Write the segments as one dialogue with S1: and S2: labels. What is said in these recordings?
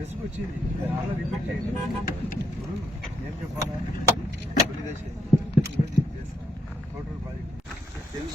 S1: Risk వచ్చింది repeat చేయండి ఏం చెప్పాలా తొలి దశ ఈరోజు ఇది చేస్తాం టోటల్ బాడీ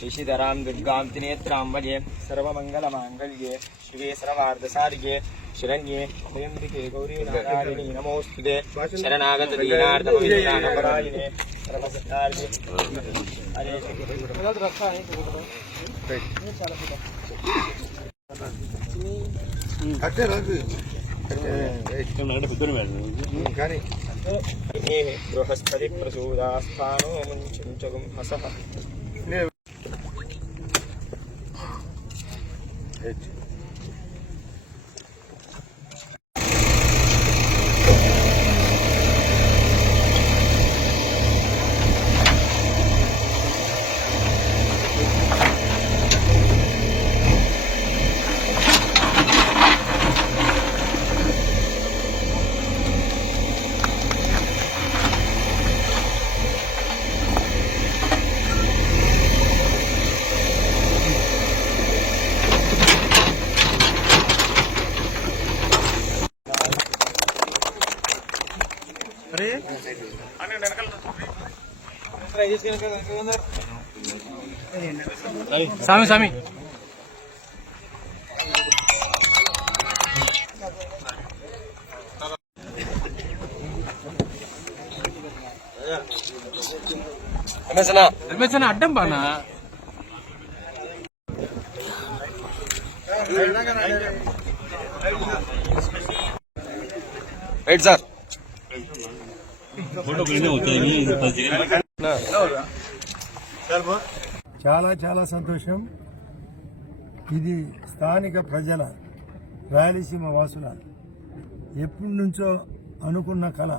S1: చెప్పండి
S2: విభ్రానామలరాత్మికాం శశిధరాం దుర్గాం త్రినేత్రాం వజే సర్వమంగళమాంగళ్యే శివే సర్వార్ధసారిగే శరణ్యే త్రయంబికే గౌరీ నారాయణి నమోస్తుతే శరణాగత దీనార్థపరాయణే సర్వసత్కార్యే హరే
S1: కట్టే రాదు కానీ
S2: బృహస్పతి ప్రసూదాస్థానో ముంచుంచగం హసః
S3: స్వామి స్వామి. అడ్డం బానా?
S2: Right sir.
S1: చాలా చాలా సంతోషం. ఇది స్థానిక ప్రజల రాయలసీమ వాసుల ఎప్పటి నుంచో అనుకున్న కళ.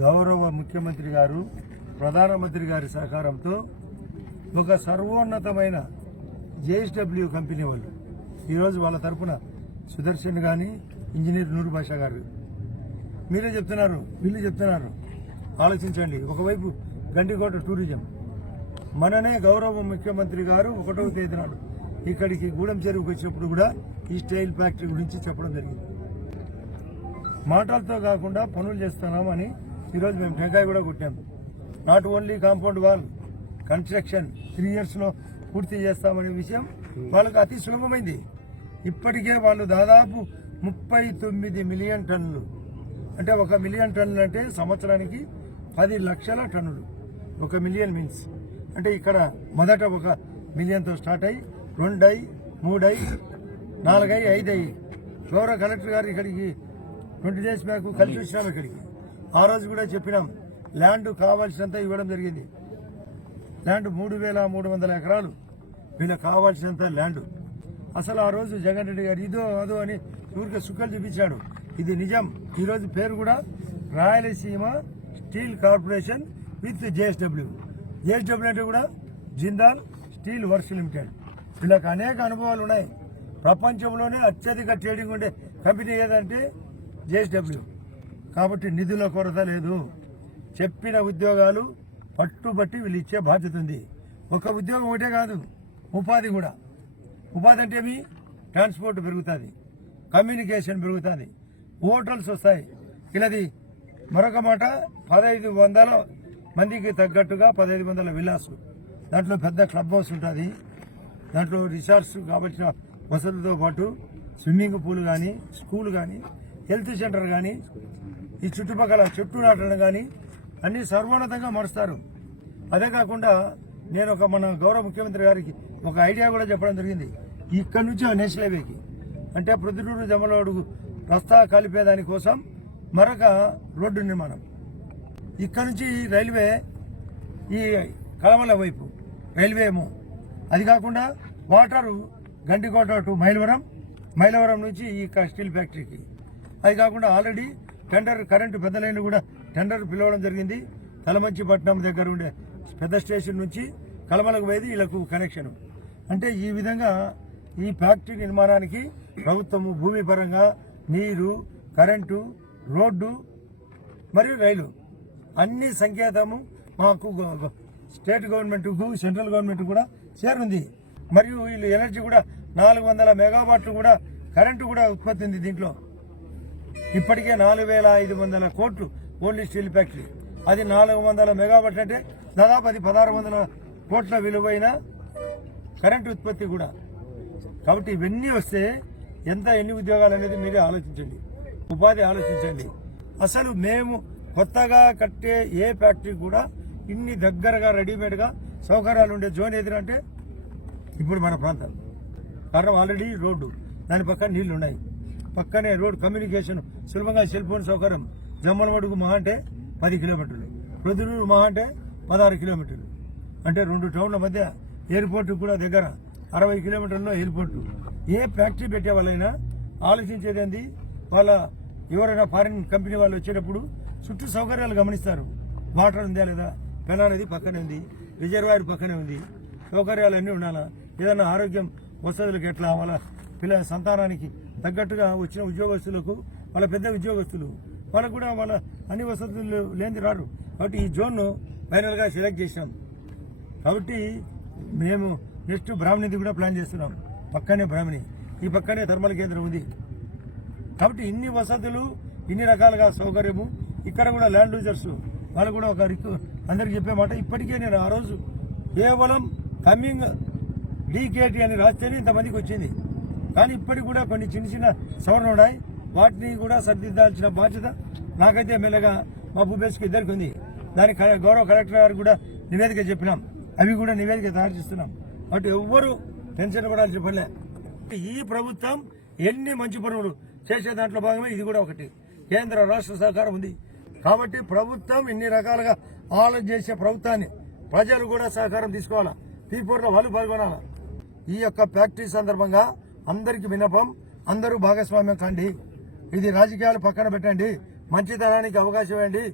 S1: గౌరవ ముఖ్యమంత్రి గారు ప్రధానమంత్రి గారి సహకారంతో ఒక సర్వోన్నతమైన జేఎస్డబ్ల్యూ కంపెనీ వాళ్ళు. ఈరోజు వాళ్ళ తరపున సుదర్శన్ కానీ ఇంజనీర్ నూరు భాషా గారు. మీరే చెప్తున్నారు వీళ్ళు చెప్తున్నారు. ఆలోచించండి. ఒకవైపు గండికోట టూరిజం. మననే గౌరవ ముఖ్యమంత్రి గారు ఒకటవ తేదీ నాడు ఇక్కడికి గూడెం చెరువుకి వచ్చినప్పుడు కూడా ఈ స్టైల్ ఫ్యాక్టరీ గురించి చెప్పడం జరిగింది. మాటలతో కాకుండా పనులు చేస్తున్నాం అని ఈరోజు మేము టెంకాయ కూడా కొట్టాము not only compound wall construction three ఇయర్స్లో పూర్తి చేస్తామనే విషయం వాళ్ళకి అతి సులభమైంది. ఇప్పటికే వాళ్ళు దాదాపు ముప్పై తొమ్మిది మిలియన్ టన్నులు. అంటే ఒక మిలియన్ టన్నులు అంటే సంవత్సరానికి పది లక్షల టన్నులు. ఒక మిలియన్ మీన్స్ అంటే ఇక్కడ మొదట ఒక మిలియన్తో స్టార్ట్ అయ్యి రెండై మూడై నాలుగై ఐదై. గౌరవ కలెక్టర్ గారు ఇక్కడికి ట్వంటీ డేస్ బ్యాక్ కలిసి వచ్చినాం ఇక్కడికి. ఆ రోజు కూడా చెప్పినాం ల్యాండ్ కావాల్సినంత ఇవ్వడం జరిగింది. ల్యాండ్ మూడు వేల మూడు వందల ఎకరాలు. వీళ్ళకి కావాల్సినంత ల్యాండ్ అసలు ఆ రోజు జగన్ రెడ్డి గారు ఇదో అదో అని ఊరికే సుక్కలు చూపించాడు. ఇది నిజం. ఈరోజు పేరు కూడా Rayalaseema steel corporation with JSW. JSW అంటే కూడా జిందాల్ స్టీల్ వర్క్స్ లిమిటెడ్. వీళ్ళకి అనేక అనుభవాలు ఉన్నాయి. ప్రపంచంలోనే అత్యధిక ట్రేడింగ్ ఉండే కంపెనీ ఏదంటే జేఎస్డబ్ల్యూ. కాబట్టి నిధుల కొరత లేదు. చెప్పిన ఉద్యోగాలు పట్టుబట్టి వీళ్ళు ఇచ్చే బాధ్యత ఉంది. ఒక ఉద్యోగం ఒకటే కాదు ఉపాధి కూడా. ఉపాధి అంటే మీ ట్రాన్స్పోర్ట్ పెరుగుతుంది. కమ్యూనికేషన్ పెరుగుతుంది. హోటల్స్ వస్తాయి. ఇలాది మరొక మాట పదహైదు వందల మందికి తగ్గట్టుగా పదహైదు వందల విలాస్. దాంట్లో పెద్ద క్లబ్ హౌస్ ఉంటుంది. దాంట్లో రిసార్ట్స్ కావాల్సిన వసతులతో పాటు స్విమ్మింగ్ పూల్ కానీ స్కూల్ కానీ హెల్త్ సెంటర్ కానీ ఈ చుట్టుపక్కల చెట్టు నాటడం కానీ అన్ని సర్వోన్నతంగా మరుస్తారు. అదే కాకుండా నేను ఒక మన గౌరవ ముఖ్యమంత్రి గారికి ఒక ఐడియా కూడా చెప్పడం జరిగింది. ఇక్కడ నుంచి ఆ నేషనల్ హైవేకి. అంటే ప్రొద్దుటూరు జమలోడు రస్తా కలిపేదాని కోసం మరొక రోడ్డు నిర్మాణం. ఇక్కడ నుంచి ఈ రైల్వే ఈ కలమల వైపు రైల్వేమో అది కాకుండా వాటరు గండికోట టు మైలవరం మైలవరం నుంచి ఈ స్టీల్ ఫ్యాక్టరీకి. అది కాకుండా ఆల్రెడీ టెండర్ కరెంటు పెద్ద లైన్ కూడా టెండర్ పిలవడం జరిగింది. తలమంచిపట్నం దగ్గర ఉండే పెద్ద స్టేషన్ నుంచి కలమలకు పోయేది వీళ్ళకు కనెక్షన్. అంటే ఈ విధంగా ఈ ఫ్యాక్టరీ నిర్మాణానికి ప్రభుత్వము భూమి పరంగా నీరు కరెంటు రోడ్డు మరియు రైలు అన్ని సంకేతము మాకు స్టేట్ గవర్నమెంట్కు సెంట్రల్ గవర్నమెంట్ కూడా చేరుంది మరియు వీళ్ళు ఎనర్జీ కూడా నాలుగు వందల మెగావాట్లు కూడా కరెంటు కూడా ఉత్పత్తి ఉంది దీంట్లో. ఇప్పటికే నాలుగు వేల ఐదు వందల కోట్లు ఓన్లీ స్టీల్ ఫ్యాక్టరీ. అది నాలుగు వందల మెగావాట్లు అంటే దాదాపు అది పదహారు వందల కోట్ల విలువైన కరెంటు ఉత్పత్తి కూడా. కాబట్టి ఇవన్నీ వస్తే ఎంత ఎన్ని ఉద్యోగాలు అనేది మీరే ఆలోచించండి. ఉపాధి ఆలోచించండి. అసలు మేము కొత్తగా కట్టే ఏ ఫ్యాక్టరీ కూడా ఇన్ని దగ్గరగా రెడీమేడ్గా సౌకర్యాలు ఉండే జోన్ ఎదురంటే ఇప్పుడు మన ప్రాంతం. కారణం ఆల్రెడీ రోడ్డు. దాని పక్కన నీళ్ళు ఉన్నాయి పక్కనే రోడ్ కమ్యూనికేషన్ సులభంగా సెల్ ఫోన్ సౌకర్యం. జమ్మలమడుగు మహా అంటే పది కిలోమీటర్లు. ప్రొద్దునూరు మహా అంటే పదహారు కిలోమీటర్లు. అంటే రెండు టౌన్ల మధ్య ఎయిర్పోర్ట్ కూడా దగ్గర అరవై కిలోమీటర్లో ఎయిర్పోర్టు. ఏ ఫ్యాక్టరీ పెట్టే వాళ్ళైనా ఆలోచించేది ఏంది? వాళ్ళ ఎవరైనా ఫారిన్ కంపెనీ వాళ్ళు వచ్చేటప్పుడు చుట్టూ సౌకర్యాలు గమనిస్తారు. వాటర్ ఉందా లేదా? పెన పక్కనే ఉంది. రిజర్వాయర్ పక్కనే ఉంది. సౌకర్యాలు అన్నీ ఉండాలా? ఏదైనా ఆరోగ్యం వసతులకు ఎట్లా? వాళ్ళ పిల్లల సంతానానికి తగ్గట్టుగా వచ్చిన ఉద్యోగస్తులకు వాళ్ళ పెద్ద ఉద్యోగస్తులు వాళ్ళకు కూడా వాళ్ళ అన్ని వసతులు లేని రారు కాబట్టి ఈ జోన్ను ఫైనల్గా సెలెక్ట్ చేసినాం కాబట్టి మేము నెక్స్ట్ బ్రాహ్మణిది కూడా ప్లాన్ చేస్తున్నాం. పక్కనే బ్రాహ్మణి. ఈ పక్కనే థర్మల్ కేంద్రం ఉంది. కాబట్టి ఇన్ని వసతులు ఇన్ని రకాలుగా సౌకర్యము ఇక్కడ కూడా ల్యాండ్ లూజర్స్ వాళ్ళు కూడా ఒక రిక్కు అందరికి చెప్పే మాట ఇప్పటికే నేను ఆ రోజు కేవలం కమింగ్ డీకేటీ అని రాస్తేనే ఇంతమందికి వచ్చింది. కానీ ఇప్పటికి కూడా కొన్ని చిన్న చిన్న సవరణ ఉన్నాయి. వాటిని కూడా సరిదిద్దాల్సిన బాధ్యత నాకైతే మెల్లగా మా భూపేష్కి ఇద్దరికి ఉంది. దానికి గౌరవ కలెక్టర్ గారికి కూడా నివేదిక చెప్పినాం. అవి కూడా నివేదిక తయారు చేస్తున్నాం. అటు ఎవ్వరూ టెన్షన్ పడాల్సిన పనిలే ఈ ప్రభుత్వం ఎన్ని మంచి పనులు చేసే దాంట్లో భాగమే ఇది కూడా ఒకటి. కేంద్ర రాష్ట్ర సహకారం ఉంది. కాబట్టి ప్రభుత్వం ఇన్ని రకాలుగా ఆలోచన చేసే ప్రభుత్వాన్ని ప్రజలు కూడా సహకారం తీసుకోవాలా? తీర్పులో వాళ్ళు పాల్గొనాలా? ఈ యొక్క ఫ్యాక్టరీ సందర్భంగా అందరికి వినపం అందరూ భాగస్వామ్యం కండి. ఇది రాజకీయాలు పక్కన పెట్టండి. మంచితనానికి అవకాశం ఇవ్వండి.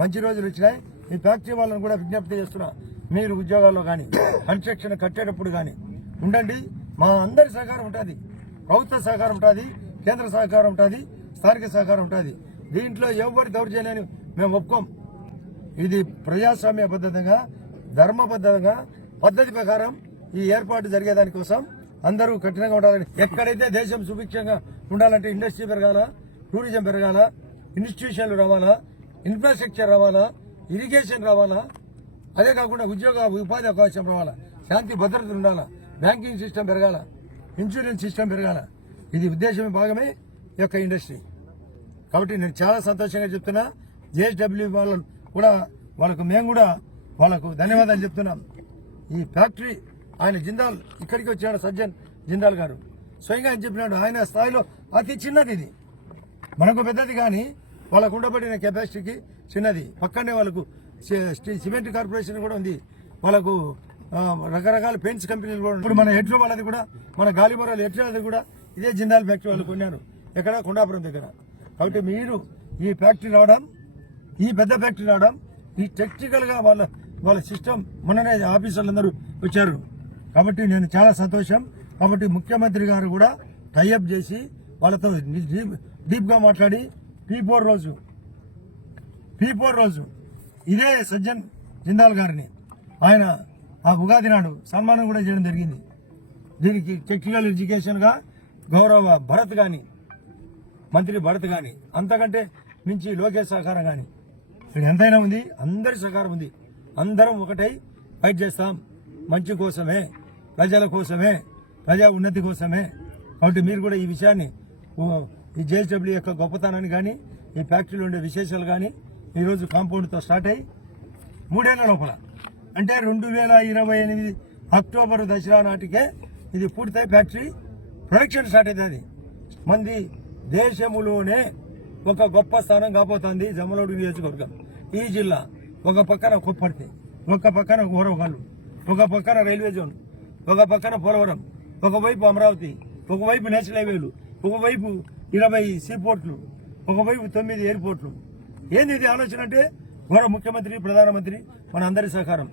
S1: మంచి రోజులు వచ్చినాయి. ఈ ఫ్యాక్టరీ వాళ్ళని కూడా విజ్ఞప్తి చేస్తున్నా. మీరు ఉద్యోగాల్లో కానీ కన్స్ట్రక్షన్ కట్టేటప్పుడు కానీ ఉండండి. మా అందరి సహకారం ఉంటుంది. ప్రభుత్వ సహకారం ఉంటుంది కేంద్ర సహకారం ఉంటుంది స్థానిక సహకారం ఉంటుంది. దీంట్లో ఎవరి దౌర్జన్యాన్ని మేము ఒప్పుకోం. ఇది ప్రజాస్వామ్యబద్ధంగా ధర్మబద్ధంగా పద్ధతి ప్రకారం ఈ ఏర్పాటు జరిగేదాని కోసం అందరూ కఠినంగా ఉండాలని. ఎక్కడైతే దేశం సుభిక్షంగా ఉండాలంటే ఇండస్ట్రీ పెరగాల టూరిజం పెరగాల ఇన్స్టిట్యూషన్లు రావాలా ఇన్ఫ్రాస్ట్రక్చర్ రావాలా ఇరిగేషన్ రావాలా అదే కాకుండా ఉద్యోగ ఉపాధి అవకాశం రావాలా శాంతి భద్రతలు ఉండాలా బ్యాంకింగ్ సిస్టమ్ పెరగాల ఇన్సూరెన్స్ సిస్టమ్ పెరగాల. ఇది ఉద్దేశమే భాగమే ఈ యొక్క ఇండస్ట్రీ. కాబట్టి నేను చాలా సంతోషంగా చెప్తున్నా. జేఎస్డబ్ల్యూ వాళ్ళు కూడా వాళ్ళకు మేము కూడా వాళ్ళకు ధన్యవాదాలు చెప్తున్నాం. ఈ ఫ్యాక్టరీ ఆయన జిందాల్ ఇక్కడికి వచ్చాడు సజ్జన్ జిందాల్ గారు. స్వయంగా ఆయన చెప్పినాడు? ఆయన స్థాయిలో అతి చిన్నది ఇది. మనకు పెద్దది కానీ వాళ్ళకు ఉండబడిన కెపాసిటీకి చిన్నది. పక్కనే వాళ్ళకు సిమెంట్ కార్పొరేషన్ కూడా ఉంది. వాళ్ళకు రకరకాల పెయింట్స్ కంపెనీలు కూడా ఇప్పుడు మన ఎడ్రో వాళ్ళది కూడా మన గాలిమరాలు ఎడ్రోది కూడా ఇదే జిందాల్ ఫ్యాక్టరీ వాళ్ళు కొన్నారు. ఎక్కడ? కొండాపురం దగ్గర. కాబట్టి మీరు ఈ ఫ్యాక్టరీ రావడం ఈ పెద్ద ఫ్యాక్టరీ రావడం ఈ టెక్నికల్గా వాళ్ళ వాళ్ళ సిస్టమ్ మొన్ననే ఆఫీసర్లందరూ వచ్చారు. కాబట్టి నేను చాలా సంతోషం. కాబట్టి ముఖ్యమంత్రి గారు కూడా టైఅప్ చేసి వాళ్ళతో డీప్గా మాట్లాడి పీ ఫోర్ రోజు పీ ఫోర్ రోజు ఇదే సజ్జన్ జిందాల్ గారిని ఆయన ఆ ఉగాది నాడు సన్మానం కూడా చేయడం జరిగింది. దీనికి టెక్నికల్ ఎడ్యుకేషన్గా గౌరవ భరత్ కానీ మంత్రి భరత్ కానీ అంతకంటే మించి లోకేష్ సహకారం కానీ ఇక్కడ ఎంతైనా ఉంది అందరి సహకారం ఉంది. అందరం ఒకటై ఫైట్ చేస్తాం. మంచి కోసమే ప్రజల కోసమే ప్రజా ఉన్నతి కోసమే. కాబట్టి మీరు కూడా ఈ విషయాన్ని ఈ జేఎస్డబ్ల్యూ యొక్క గొప్పతనాన్ని కానీ ఈ ఫ్యాక్టరీలో ఉండే విశేషాలు కానీ ఈరోజు కాంపౌండ్తో స్టార్ట్ అయ్యి మూడేళ్ళ లోపల. అంటే రెండు వేల ఇరవై ఎనిమిది అక్టోబర్ దసరా నాటికే ఇది పూర్తయి ఫ్యాక్టరీ ప్రొడక్షన్ స్టార్ట్ అవుతుంది మంది దేశములోనే ఒక గొప్ప స్థానం కాబోతుంది జమలోడు నియోజకవర్గం. ఈ జిల్లా ఒక పక్కన కుప్పర్తి ఒక పక్కన గోరవగల్లు ఒక పక్కన రైల్వే జోన్ ఒక పక్కన పోలవరం ఒకవైపు అమరావతి ఒకవైపు నేషనల్ హైవేలు ఒకవైపు ఇరవై సీపోర్ట్లు ఒకవైపు తొమ్మిది ఎయిర్పోర్ట్లు. ఏంది ఇది ఆలోచన అంటే? గౌరవ ముఖ్యమంత్రి ప్రధానమంత్రి మన అందరి సహకారం.